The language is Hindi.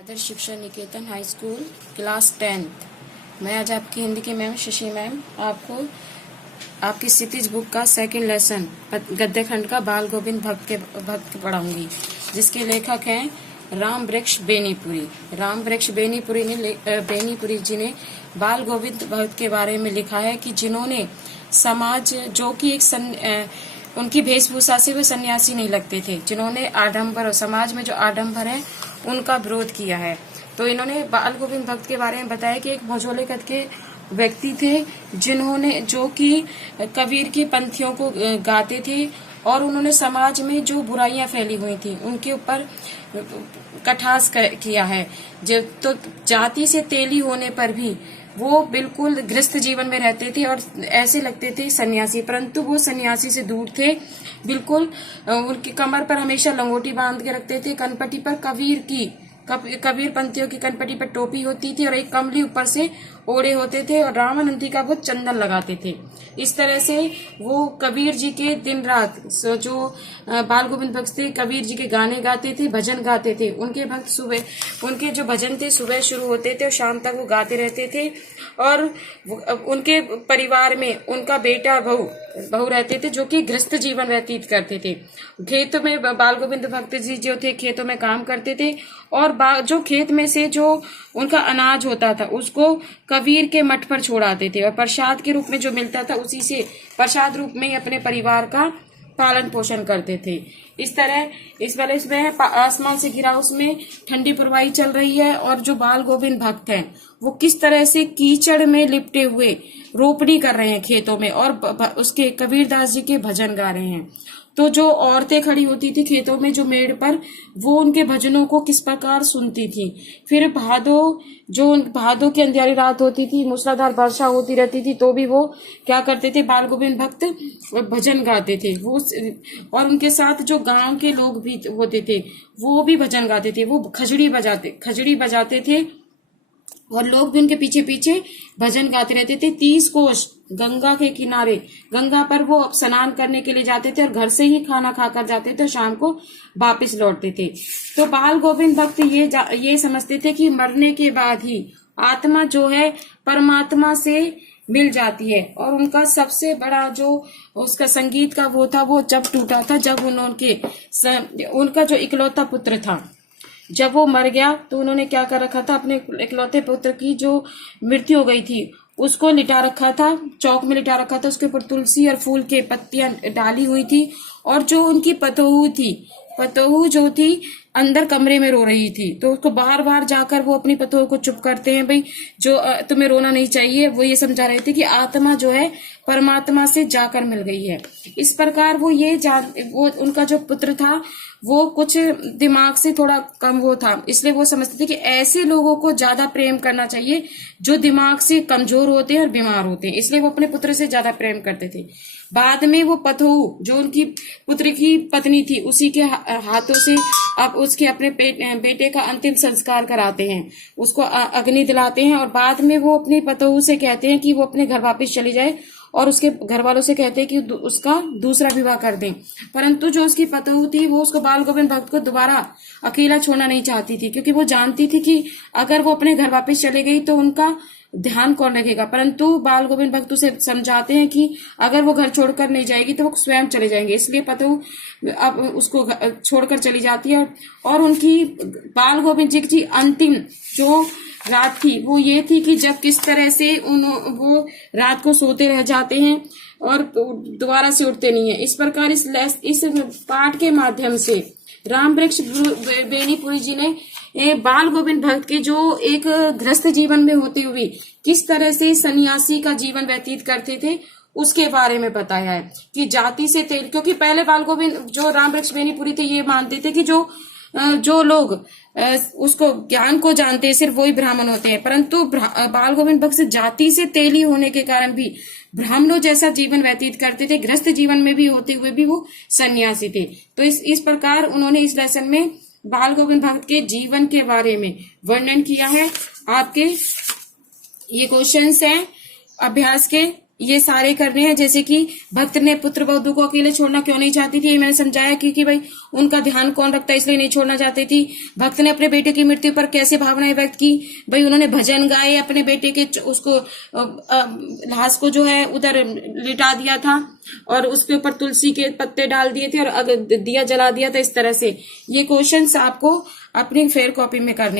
आदर्श शिक्षा निकेतन हाई स्कूल क्लास 10th। मैं आज आपकी हिंदी की मैम शशि मैम आपको आपकी क्षितिज बुक का सेकंड लेसन गद्य खंड का बाल गोविंद भक्त पढ़ाऊंगी, जिसके लेखक हैं राम वृक्ष बेनीपुरी। राम वृक्ष बेनीपुरी जी ने बाल गोविंद भक्त के बारे में लिखा है कि जिन्होंने समाज जो कि उनकी वेशभूषा से वे सन्यासी नहीं लगते थे, जिन्होंने आडंबर और समाज में जो आडंबर है उनका विरोध किया है। तो इन्होंने बाल गोविंद भक्त के बारे में बताया कि एक भौजोले कद के व्यक्ति थे, जिन्होंने जो कि कबीर की पंक्तियों को गाते थे और उन्होंने समाज में जो बुराइयां फैली हुई थी उनके ऊपर कटाक्ष किया है। जब तो जाति से तेली होने पर भी वो बिल्कुल गृहस्थ जीवन में रहते थे और ऐसे लगते थे सन्यासी, परंतु वो सन्यासी से दूर थे। बिल्कुल उनकी कमर पर हमेशा लंगोटी बांध के रखते थे, कनपटी पर कबीर पंथियों की कनपटी पर टोपी होती थी और एक कमली ऊपर से ओढ़े होते थे और रामानंदी का वो चंदन लगाते थे। इस तरह से वो कबीर जी के दिन रात जो बाल गोविंद भक्त थे कबीर जी के गाने गाते थे, भजन गाते थे। उनके भक्त सुबह उनके जो भजन थे सुबह शुरू होते थे और शाम तक वो गाते रहते थे। और उनके परिवार में उनका बेटा बहू रहते थे जो कि गृहस्थ जीवन व्यतीत करते थे। खेतों में बाल गोविंद भक्त जी जो थे खेतों में काम करते थे और जो खेत में से जो उनका अनाज होता था उसको कबीर के मठ पर छोड़ आते थे और प्रसाद के रूप में जो मिलता था उसी से प्रसाद रूप में अपने परिवार का पालन पोषण करते थे। इस तरह इस वाले इसमें आसमान से गिरा उसमें ठंडी प्रवाही चल रही है और जो बाल गोविंद भक्त हैं वो किस तरह से कीचड़ में लिपटे हुए रोपड़ी कर रहे हैं खेतों में और उसके कबीरदास जी के भजन गा रहे हैं। तो जो औरतें खड़ी होती थी खेतों में जो मेड़ पर, वो उनके भजनों को किस प्रकार सुनती थी। फिर भादों की अंधियारी रात होती थी, मूसलाधार वर्षा होती रहती थी, तो भी वो क्या करते थे, बाल गोविंद भक्त भजन गाते थे। वो और उनके साथ जो गांव के लोग भी होते थे वो भी भजन गाते थे। वो खजड़ी बजाते थे और लोग भी उनके पीछे पीछे भजन गाते रहते थे। 30 कोस गंगा के किनारे, गंगा पर वो स्नान करने के लिए जाते थे और घर से ही खाना खाकर जाते थे और शाम को वापस लौटते थे। तो बाल गोविंद भक्त ये समझते थे कि मरने के बाद ही आत्मा जो है परमात्मा से मिल जाती है। और उनका सबसे बड़ा जो उसका संगीत का वो था, वो जब टूटा था जब उनका जो इकलौता पुत्र था जब वो मर गया तो उन्होंने क्या कर रखा था, अपने इकलौते पुत्र की जो मृत्यु हो गई थी उसको लिटा रखा था, चौक में लिटा रखा था। उसके ऊपर तुलसी और फूल के पत्तियां डाली हुई थी और जो उनकी पतोहू जो थी अंदर कमरे में रो रही थी। तो उसको बार बार जाकर वो अपनी पतोहू को चुप करते हैं, भाई जो तुम्हें रोना नहीं चाहिए। वो ये समझा रहे थे कि आत्मा जो है परमात्मा से जाकर मिल गई है। इस प्रकार वो उनका जो पुत्र था वो कुछ दिमाग से थोड़ा कम वो था, इसलिए वो समझते थे कि ऐसे लोगों को ज्यादा प्रेम करना चाहिए जो दिमाग से कमजोर होते हैं और बीमार होते हैं। इसलिए वो अपने पुत्र से ज्यादा प्रेम करते थे। बाद में वो पतोहू जो उनकी पुत्र की पत्नी थी उसी के हाथों से अब उसके अपने बेटे का अंतिम संस्कार कराते हैं, उसको अग्नि दिलाते हैं और बाद में वो अपनी पतोहू से कहते हैं कि वो अपने घर वापस चली जाए और उसके घर वालों से कहते हैं कि उसका दूसरा विवाह कर दें। परंतु जो उसकी पतोहू थी वो उसको बाल गोविंद भक्त को दोबारा अकेला छोड़ना नहीं चाहती थी, क्योंकि वो जानती थी कि अगर वो अपने घर वापस चले गई तो उनका ध्यान कौन रखेगा। परंतु बाल गोविंद भक्त उसे समझाते हैं कि अगर वो घर छोड़कर नहीं जाएगी तो वो स्वयं चले जाएंगे। इसलिए पतोहू अब उसको छोड़कर चली जाती है और उनकी बाल गोविंद जी की अंतिम जो रात थी वो ये थी कि जब किस तरह से वो रात को सोते रह जाते हैं और दोबारा से उठते नहीं है। इस प्रकार इस पाठ के माध्यम से राम वृक्ष बेनीपुरी जी ने बाल गोविंद भक्त के जो एक गृहस्थ जीवन में होते हुए किस तरह से सन्यासी का जीवन व्यतीत करते थे उसके बारे में बताया है कि जाति से तेल, क्योंकि पहले बाल गोविंद जो राम वृक्ष बेनीपुरी थे ये मानते थे कि जो लोग उसको ज्ञान को जानते हैं सिर्फ वही ब्राह्मण होते हैं। परंतु बाल गोविंद भक्त जाति से तेली होने के कारण भी ब्राह्मणों जैसा जीवन व्यतीत करते थे, गृहस्थ जीवन में भी होते हुए भी वो सन्यासी थे। तो इस प्रकार उन्होंने इस लेसन में बाल गोविंद भक्त के जीवन के बारे में वर्णन किया है। आपके ये क्वेश्चंस हैं अभ्यास के, ये सारे करने हैं। जैसे कि भक्त ने पुत्र वधू को अकेले छोड़ना क्यों नहीं चाहती थी, ये मैंने समझाया, क्योंकि भाई उनका ध्यान कौन रखता है, इसलिए नहीं छोड़ना चाहती थी। भक्त ने अपने बेटे की मृत्यु पर कैसे भावनाएं व्यक्त की, भाई उन्होंने भजन गाए, अपने बेटे के उसको लाश को जो है उधर लिटा दिया था और उसके ऊपर तुलसी के पत्ते डाल दिए थे और दिया जला दिया था। इस तरह से ये क्वेश्चंस आपको अपनी फेयर कॉपी में करने